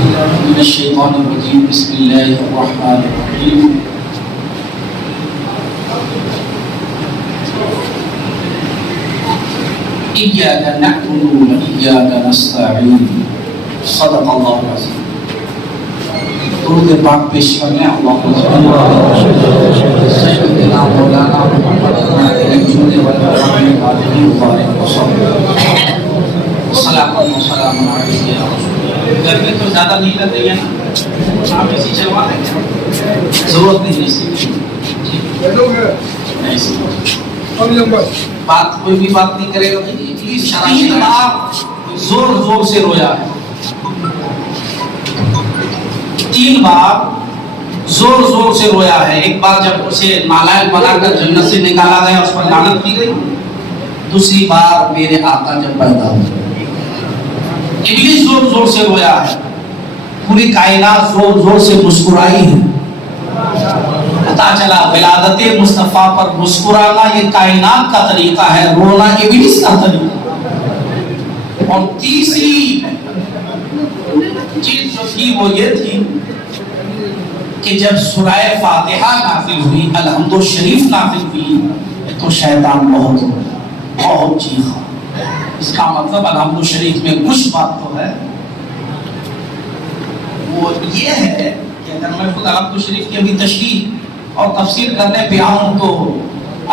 من الشيطان الرجيم بسم الله الرحمن الرحيم إياك نعبد وإياك نستعين صدق الله العظيم. درود پاک پیش کریں اللهم صل على سيدنا مولانا محمد الجود والكرم والعظيم وبارك وسلم صلاۃ و سلام علیک یا رسول اللہ. گرمی تو زیادہ نہیں لگ رہی ہے نا, آپ ایسی چلوا دیں گے, ضرورت نہیں ہے اسی بات, کوئی بھی بات نہیں کرے گا. تین بار زور زور سے رویا ہے, تین بار زور زور سے رویا ہے. ایک بار جب اسے نالائق بنا کر جنت سے نکالا گیا, اس پر لعنت کی گئی. دوسری بار میرے آقا جب پیدا ہوئے, ابلیس زور زور سے رویا ہے. پوری کائنات زور زور سے مسکرائی ہے. پتا چلا ولادت مصطفیٰ پر مسکرانا یہ کائنات کا طریقہ ہے, رونا ابلیس کا طریقہ. اور تیسری چیز جو تھی وہ یہ تھی کہ جب سورہ فاتحہ نازل ہوئی, الحمد شریف نازل ہوئی, تو شیطان بہت چیخا. اس کا مطلب الحمد شریف میں کچھ بات تو ہے. وہ یہ ہے کہ اگر میں خود الحمد شریف کی ابھی تشریح اور تفسیر کرنے پہ آؤں تو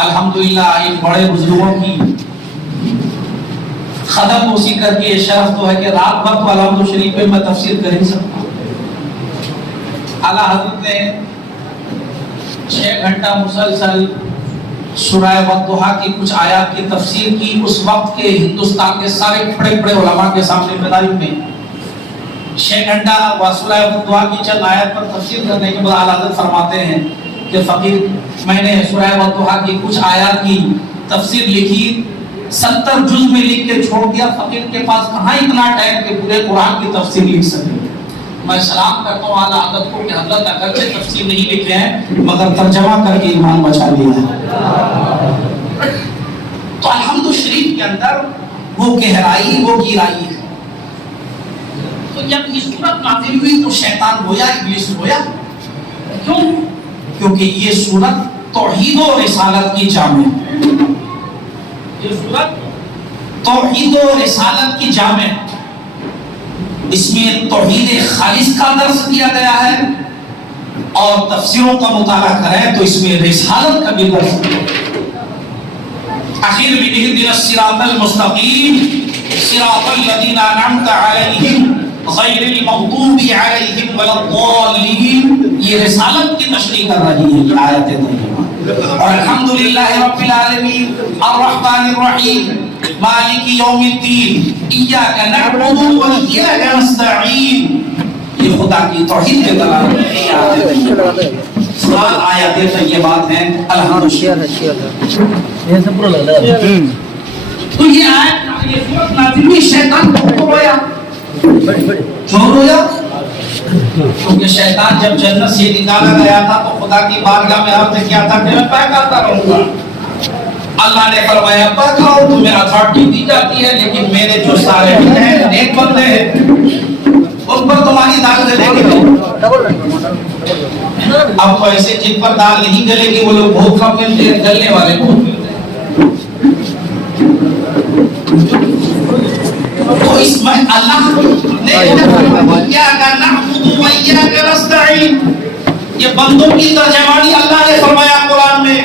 الحمدللہ ان بڑے بزرگوں کی خدم اسی کر کے شرف تو ہے کہ رات بھر تو الحمد شریف پہ میں تفسیر کر ہی سکتا ہوں. اعلیٰ حضرت نے 6 گھنٹہ مسلسل سورہ والضحیٰ کی کچھ آیات کی تفسیر کی. اس وقت کے ہندوستان کے سارے بڑے بڑے علماء کے سامنے مدارج میں 6 گھنٹہ سورہ والضحیٰ کی چند آیات پر تفسیر کرنے کے بعد اعلیٰ حضرت فرماتے ہیں کہ فقیر میں نے سورہ والضحیٰ کی کچھ آیات کی تفسیر لکھی, 70 جز میں لکھ کے چھوڑ دیا. فقیر کے پاس کہاں اتنا ٹائم کہ پورے قرآن کی تفسیر لکھ سکے. میں سلام کرتا ہوں اعلیٰ حضرت کو کہ حضرت اگرچہ تفسیر نہیں لکھے ہیں مگر ترجمہ کر کے ایمان بچا لیا ہے. تو الحمد شریف کے اندر وہ گہرائی, وہ گہرائی ہے. تو جب یہ سورت نازل ہوئی تو شیطان رویا, ابلیس رویا. کیوں؟ کیونکہ یہ سورت توحید و رسالت کی جامع ہے. یہ سورت توحید و رسالت کی جامع ہے. اس میں توحید خالص کا درس دیا گیا ہے, اور تفسیروں کا مطالعہ کریں تو اس میں رسالت کا بھی درس دیا. آخر میں اهدنا الصراط المستقیم صراط الذین انعمت علیہم غیر المغضوب علیہم ولا الضالین, یہ رسالت کی تشریح کر رہی ہے یہ آیت طیبہ. اور الحمدللہ رب العالمین الرحمن الرحیم مالک یوم الدین ایاک نعبد و ایاک نستعین, یہ خدا کی توحید کے دلالت ہے. سوال آیات طیبات ہیں الحمدللہ. تو یہ آیت یہ سورت نازل ہوئی, شیطان کو رویا. کیوں رویا؟ کیونکہ شیطان جب جنت سے نکالا گیا تھا تو خدا کی بارگاہ میں عرض کیا تھا کہ میں پہ کرتا رہوں گا. اللہ نے فرمایا پہ کرو, تمہیں اتھارٹی دی جاتی ہے, لیکن میرے جو سارے ہیں نیک بندے ہیں ان پر تمہاری دال گلے گی. اب تو ایسے جن پر دال نہیں گلے گی وہ لوگ بہت کم ملتے ہیں, گلنے والے بہت ملتے ہیں. تو اس میں اللہ نے یہ بندوں کی ترجمانی اللہ نے فرمایا قرآن میں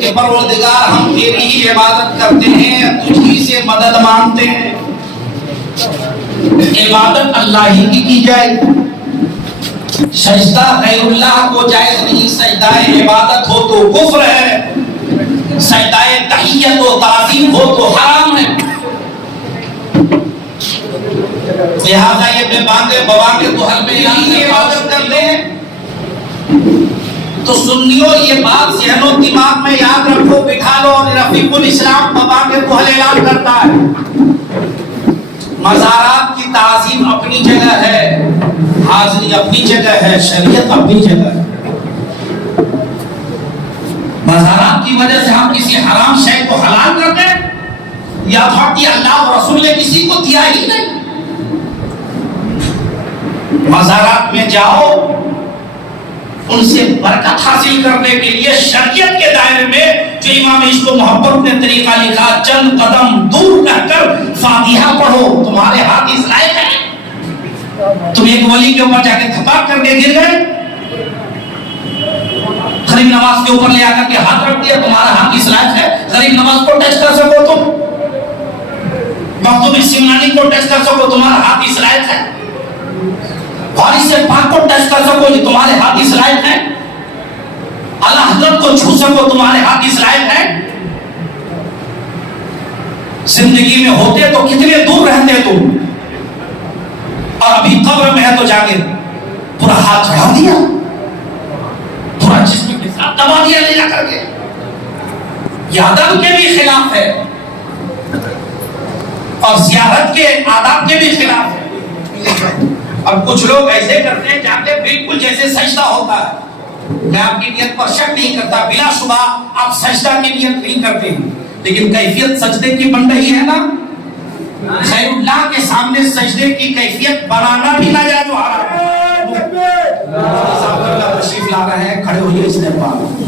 کہ پروردگار ہم تیری ہی عبادت کرتے ہیں, تجھی سے مدد مانگتے ہیں. عبادت اللہ ہی کی جائے, سجدہ غیر اللہ کو جائز نہیں. سجدہ عبادت ہو تو کفر ہے, سجدہ تحیت و تعظیم ہو تو حرام ہے. لہذا یہ بے باندے بواندے تو حل میں یہی عبادت کرتے ہیں. تو سنیو یہ بات ذہن و دماغ میں یاد رکھو, بٹھا لو. اور رفیق الاسلام بواندے تو حل اعلان کرتا ہے. مزارات کی تعظیم اپنی جگہ ہے, حاضری اپنی جگہ ہے, شریعت اپنی جگہ ہے. مزارات کی وجہ سے ہم کسی حرام شے کو حلال کر دیں, یا اتھارٹی اللہ اور رسول نے کسی کو دیا ہی نہیں. مزارات میں جاؤ، ان سے برکت حاصل کرنے کے لیے شریعت کے دائرے میں جو امام عشق و محبت نے طریقہ لکھا، چند قدم دور رہ کر فاتحہ پڑھو، تمہارے ہاتھ اس لائق ہے؟ تم ایک ولی کے اوپر جا کے تھپاک کر کے گر گئے، غریب نواز کے اوپر لے آ کر کے ہاتھ رکھ دیا، تمہارا ہاتھ اس لائق ہے غریب نواز کو ٹچ کر سکو؟ تم مخدوم سمنانی کو ٹچ کر سکو؟ تمہارا ہاتھ اس لائق ہے؟ وارث پاک کو ٹچ کر سکو؟ یہ تمہارے ہاتھ اس لائق ہے؟ اعلیٰ حضرت کو چھو سکو؟ تمہارے ہاتھ اس لائق ہے؟ زندگی میں ہوتے تو کتنے دور رہتے تم، اور ابھی قبر میں ہے تو جا کے پورا ہاتھ چڑھا دیا، پورا جسم کے ساتھ دبا دیا لے جا کر کے، یہ ادب کے بھی خلاف ہے اور زیارت کے آداب کے بھی خلاف ہے۔ اب کچھ لوگ ایسے کرتے ہیں جاتے بالکل جیسے سجدہ ہوتا ہے، میں آپ کی نیت پر شک نہیں کرتا، بلا شبہ آپ سجدہ کی نیت نہیں کرتے ہیں، لیکن کیفیت سجدے کی بن رہی ہے نا، خیر اللہ کے سامنے سجدے کی کیفیت بنانا بھی ناجائز و حرام ہے۔ صاحب اللہ تشریف لا رہے ہیں، کھڑے ہوئیے اس نے پاک۔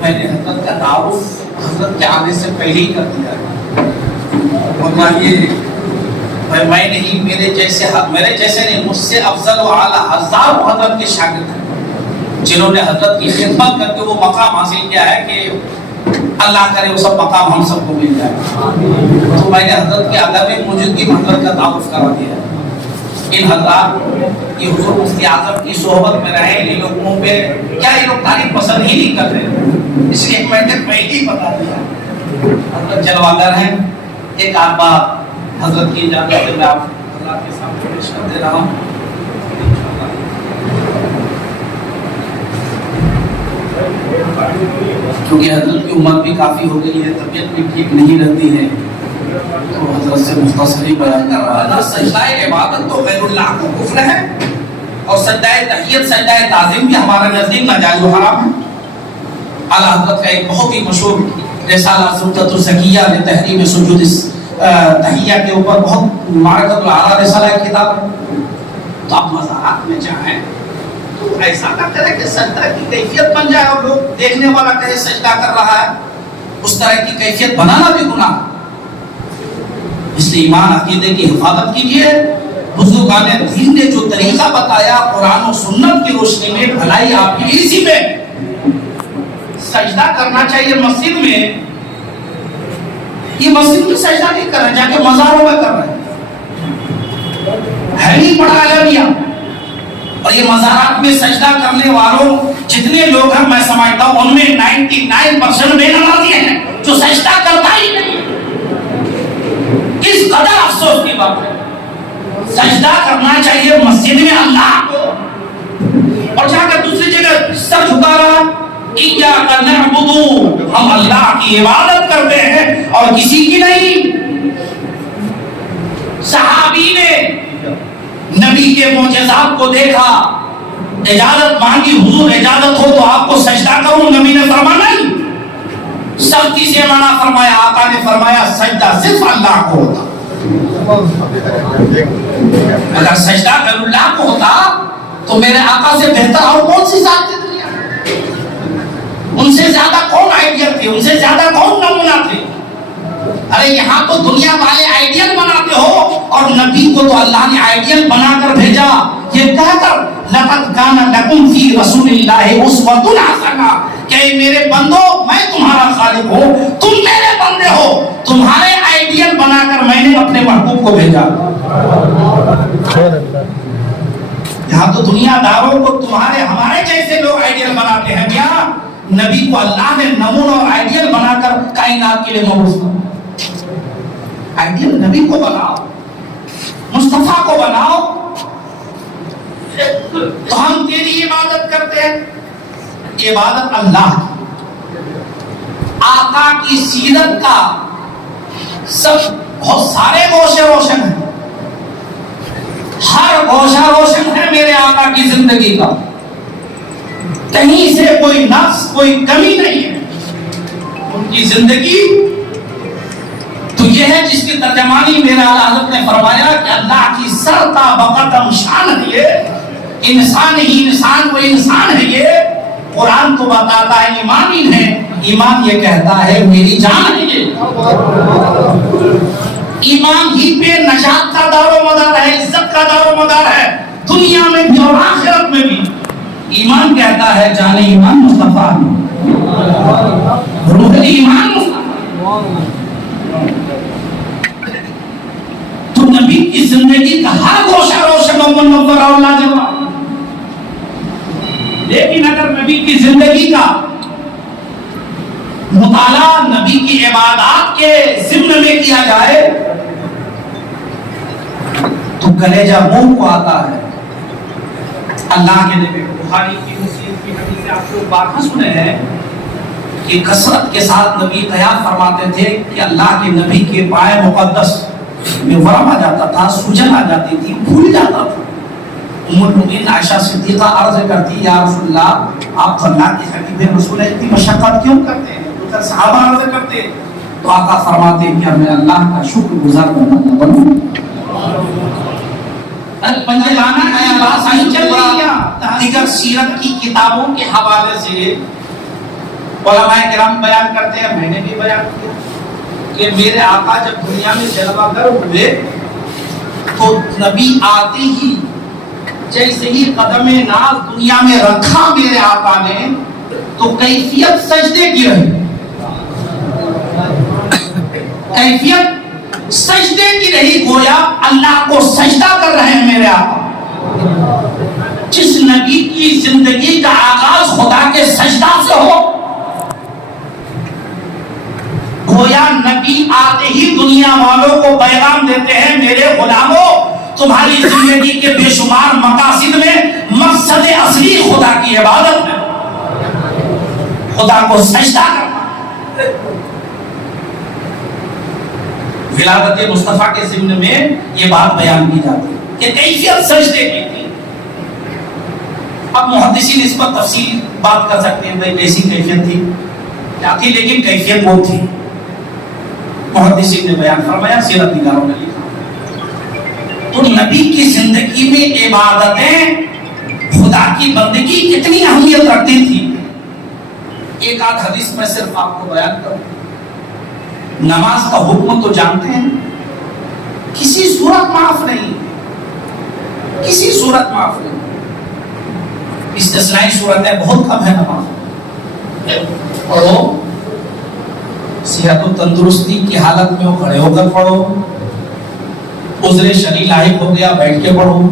میں نے حضرت کا تعارف حضرت کے آنے سے پہلے ہی کر دیا ہے، ورنہ یہ میں نہیں، میرے جیسے نہیں، مجھ سے افضل و اعلیٰ ہزاروں حضرت کے شاگرد ہیں جنہوں نے حضرت کی خدمت کر کے وہ مقام حاصل کیا ہے کہ اللہ کرے وہ سب مقام ہم سب کو مل جائے۔ تو میں نے حضرت کے عدم موجودگی میں حضرت کا تعارف کرا دیا ہے۔ ان حضرات یہ حضور مفتی اعظم کی صحبت میں رہے، ان لوگوں پہ کیا یہ لوگ تعریف پسند ہی نہیں کر رہے، اس لیے میں نے پہلے ہی بتا دیا۔ حضرت جلوگر ہیں، ایک آدھ بات حضرت کی اجازت سے میں آپ حضرات کے سامنے پیش کر دے رہا ہوں۔ کیونکہ حضرت کی عمر بھی کافی ہو گئی ہے، طبیعت بھی ٹھیک نہیں رہتی ہے، تو حضرت سے مختصر ہی بیان کر رہا ہے۔ سجدہ عبادت تو غیر اللہ کو کفر ہے، اور سجدہ تحیت سجدہ تعظیم بھی ہمارے نزدیک ناجائز و حرام ہے۔ اعلیٰ حضرت کا ایک بہت ہی مشہور رسالہ سلطۃ الزکیہ لتحریم سجود تحیہ کے اوپر بہت معرکۃ الاعلیٰ رسالہ کی کتاب ہے، تو آپ مزارات میں جائیں تو ایسا نہ کرے کہ سجدہ کی کیفیت بن جائے اور لوگ دیکھنے والا کہے سجدہ کر رہا ہے، اس طرح کی کیفیت بنانا بھی گناہ۔ اس لیے ایمان عقیدے کی حفاظت کیجیے۔ بزرگان دین نے جو طریقہ بتایا قرآن و سنت کی روشنی میں، بھلائی آپ کی اسی میں سجدہ کرنا چاہیے مسجد میں، یہ مسجد میں سجدہ نہیں کر رہے، جا کے مزاروں میں کر رہے ہے نہیں پڑھا علمیہ۔ اور یہ مزارات میں سجدہ کرنے والوں جتنے لوگ ہیں میں سمجھتا ہوں ان میں 99% بے نمازی ہیں جو سجدہ کرتا ہی نہیں۔ کس قدر افسوس کی بات ہے، سجدہ کرنا چاہیے مسجد میں اللہ کو، اور جا کر دوسری جگہ سر جھکا رہا ایاک نعبد، ہم اللہ کی عبادت کرتے ہیں اور کسی کی نہیں۔ صحابی نے نبی کے معجزات کو دیکھا، اجازت مانگی، حضور اجازت ہو تو آپ کو سجدہ کروں، نبی نے فرمایا نہیں، سختی سے منع فرمایا، آقا نے فرمایا سجدہ صرف اللہ کو ہوتا۔ اگر سجدہ غیر اللہ کو ہوتا تو میرے آقا سے بہتر اور کون سی ذات تھی دنیا میں؟ ان سے زیادہ کون آئیڈیل تھے، ان سے زیادہ کون نمونہ تھے؟ ارے یہاں تو دنیا والے آئیڈیل بناتے ہو، اور نبی کو تو اللہ نے آئیڈیل بنا کر بھیجا، یہ کہہ کر لقد کان لکم فی رسول اللہ اسوۃ حسنہ، کہ میرے بندو میں تمہارا خالق ہوں، تم میرے بندے ہو، تمہارے آئیڈیل بنا کر میں نے اپنے محبوب کو بھیجا۔ یہاں تو دنیا داروں کو تمہارے ہمارے جیسے لوگ آئیڈیل بناتے ہیں. میاں نبی کو اللہ نے نمونہ اور آئیڈیل بنا کر کائنات کے لیے مبعوث کیا. آئیڈیل نبی کو بناؤ, مصطفیٰ کو بناؤ, تو ہم تیری عبادت کرتے ہیں. عبادت اللہ آقا کی سیرت کا سب بہت سارے گوشے روشن ہیں, ہر گوشہ روشن ہے میرے آقا کی زندگی کا, کہیں سے کوئی نقص کوئی کمی نہیں ہے. ان کی زندگی تو یہ ہے جس کی ترجمانی میرے اعلیٰ حضرت نے فرمایا کہ اللہ کی سرتا بقدم شان ہے یہ, انسان ہی انسان کو انسان ہے یہ. قرآن تو بتاتا ہے ایمان ہی ہے, ایمان یہ کہتا ہے میری جان ہے یہ. ایمان ہی پہ نجات کا دار و مدار ہے, عزت کا دار و مدار ہے, دنیا میں بھی اور آخرت میں بھی. ایمان کہتا ہے جان ایمان مصطفیٰ, روح ایمان مصطفیٰ. تو نبی کی زندگی کا ہر گوشہ روشن و منور اور لاجواب. لیکن اگر نبی کی زندگی کا مطالعہ نبی کی عبادات کے ضمن میں کیا جائے تو کلیجہ منہ کو آتا ہے. اللہ کے نبی بخاری کی مسلم کی حدیث آپ کو بارہا سنے ہیں کہ کثرت کے ساتھ نبی قیام فرماتے تھے کہ اللہ کے نبی کے پائے مقدس میں ورم آ جاتا تھا, سوجن آ جاتی تھی, بھول جاتا تھا. ام المؤمنین عائشہ صدیقہ عرض کرتی یا رسول اللہ آپ تو اللہ کے حبیب رسول ہیں, اتنی مشقت کیوں کرتے ہیں؟ تو صحابہ عرض کرتے تو آقا فرماتے ہیں کہ میں اللہ کا شکر گزار بننا بنوں. دیگر سیرت کی کتابوں کے حوالے سے علماء کرام بیان کرتے ہیں, میں نے بھی بیان کیا کہ میرے آقا جب دنیا میں جلوہ گر ہوئے تو نبی آتے ہی جیسے ہی قدم ناز دنیا میں رکھا میرے آقا نے تو کیفیت سجدے کی رہی, کیفیت سجدے کی رہی, گویا اللہ کو سجدہ کر رہے ہیں میرے آقا. جس نبی کی زندگی کا آغاز خدا کے سجدہ سے ہو, گویا نبی آتے ہی دنیا والوں کو پیغام دیتے ہیں میرے غلاموں تمہاری زندگی کے بے شمار مقاصد میں مقصد اصلی خدا کی عبادت ہے, خدا کو سجدہ کرنا. ولادت مصطفیٰ کے ضمن میں یہ بات بیان کی جاتی ہے کہ کیفیت سجدے کی تھی. اب محدثین اس پر تفصیل بات کر سکتے ہیں بھائی کیسی کیفیت تھی کیا تھی, لیکن کیفیت وہ تھی. محدثین نے بیان فرمایا, سیرت نگاروں نے لکھا. تو نبی کی زندگی میں عبادتیں خدا کی بندگی کتنی اہمیت رکھتی تھی. ایک آدھ حدیث میں صرف آپ کو بیان کروں. نماز کا حکم تو جانتے ہیں, کسی صورت معاف نہیں, کسی صورت معاف نہیں. استثنائی صورتیں بہت کم ہے نماز. پڑھو, صحت و تندرستی کی حالت میں وہ کھڑے ہو کر پڑھو, عذر شرعی لاحق ہو گیا بیٹھ کے پڑھو,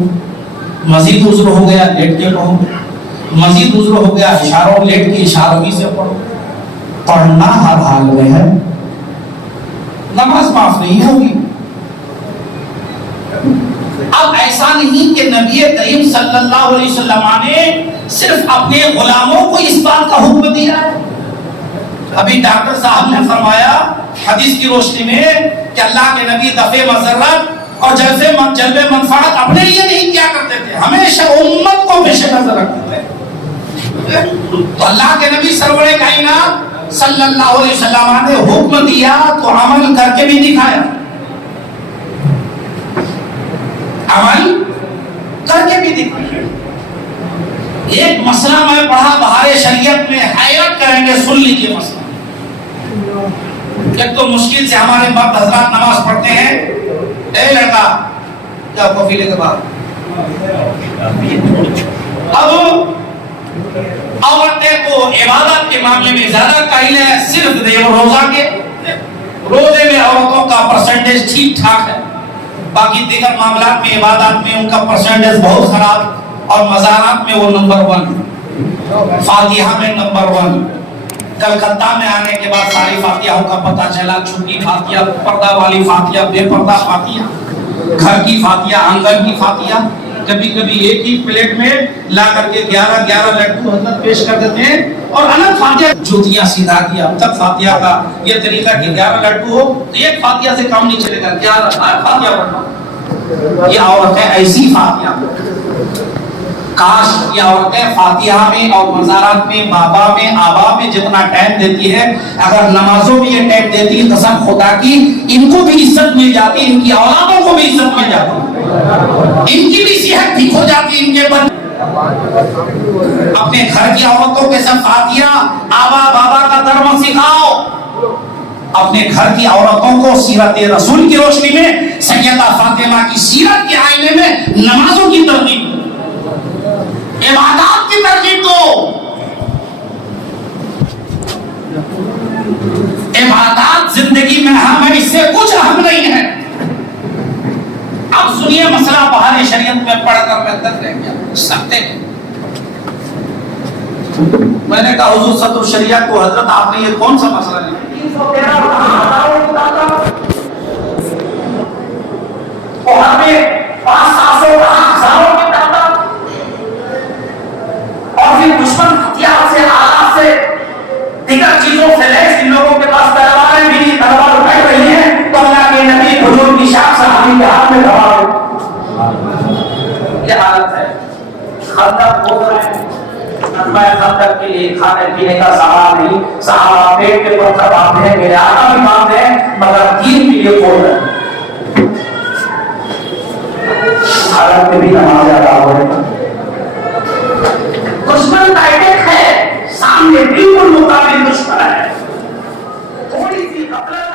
مزید عذر ہو گیا لیٹ کے پڑھو, مزید عذر ہو گیا اشاروں لیٹ کے اشاروں ہی سے پڑھو. پڑھنا ہر حال میں ہے, نماز معاف نہیں ہوگی. اب ایسا نہیں کہ نبی کریم صلی اللہ علیہ وسلم نے صرف اپنے غلاموں کو اس بات کا حکم دیا ہے. ابھی ڈاکٹر صاحب نے فرمایا حدیث کی روشنی میں کہ اللہ کے نبی دفع مسرت اور جلب منفعت اپنے لیے نہیں کیا کرتے تھے, ہمیشہ امت کو پیش نظر رکھتے تھے. تو اللہ کے نبی سرور کائنات صلی اللہ علیہ وسلم نے حکم دیا تو عمل کر کے بھی دکھایا, عمل کر کے بھی دکھایا. ایک مسئلہ میں پڑھا بہار شریعت میں, حیرت کریں گے, سن لیجیے مسئلہ. ایک تو مشکل سے ہمارے مرد حضرات نماز پڑھتے ہیں, اے لڑکا کیا کفیلے کے بعد اب عورتیں کو عبادت کے معاملے میں زیادہ قائل ہے, صرف روزہ کے روزے میں عورتوں کا پرسنٹیج ٹھیک ٹھاک ہے, باقی دیگر معاملات میں عبادات میں ان کا پرسنٹیج بہت خراب. اور مزارات میں وہ نمبر 1، فاتحہ میں نمبر 1۔ کلکتہ میں آنے کے بعد ساری فاتحوں کا پتہ چلا، چھوٹی فاتحہ، پردہ والی فاتحہ، بے پردہ فاتحہ، گھر کی فاتحہ، آنگن کی فاتحہ۔ کبھی کبھی ایک ہی پلیٹ میں لا کر کے 11 لڈو حضرت پیش کر دیتے ہیں اور الگ فاتحہ جوتیاں سیدھا کیا۔ اب تک فاتحہ کا یہ طریقہ کہ 11 لڈو ہو تو ایک فاتحہ سے کام نہیں چلے گا، 11 فاتحہ پڑھنا۔ یہ عورتیں ایسی فاتحہ، کاش یہ عورتیں فاتحہ میں اور مزارات میں، بابا میں، آبا میں جتنا ٹائم دیتی ہے، اگر نمازوں میں یہ ٹائم دیتی، قسم خدا کی ان کو بھی عزت مل جاتی، ان کی اولادوں کو بھی عزت مل جاتی، ان کی بھی صحت ٹھیک ہو جاتی، ان کے بچے۔ اپنے گھر کی عورتوں کے ساتھ فاتحہ، آبا بابا کا دھرم سکھاؤ۔ اپنے گھر کی عورتوں کو سیرت رسول کی روشنی میں، سیدہ فاطمہ کی سیرت کے آئینے میں نمازوں کی ترغیب، عبادات کی ترغیب دو۔ عبادات زندگی میں اہم ہے، اس سے کچھ اہم نہیں ہے۔ اب سنیے مسئلہ بہار شریعت میں پڑھ کر میں تک رہ گیا سکتے ہیں۔ میں نے کہا حضور صدر الشریعت کو حضرت آپ نے یہ کون سا مسئلہ لیا؟ 313 اور ہمیں 500 کی تعداد، اور پھر دشمن ہتھیار سے، آلات سے، دیگر چیزوں سے لیس، ان لوگوں کے پاس تلواریں بھی نہیں، تلوار اٹھائی رہی ہیں تو اللہ کے نبی حضور کی شان صحابی کے ہاتھ میں دبا دو۔ یہ حالت ہے۔ خندق ہو رہا ہے، خندق کے لیے کھانے پینے کا سامان نہیں، صحابہ پیٹ کے پتھر باندھے ہیں، میرے آقا بھی باندھے ہیں، مگر دین کے لیے کھول رہے ہیں۔ حالت میں بھی نماز ادا ہو رہی ہے۔ دشمن ٹائٹیک ہے، سامنے بالکل مقابل دشمن ہے، تھوڑی سی غفلت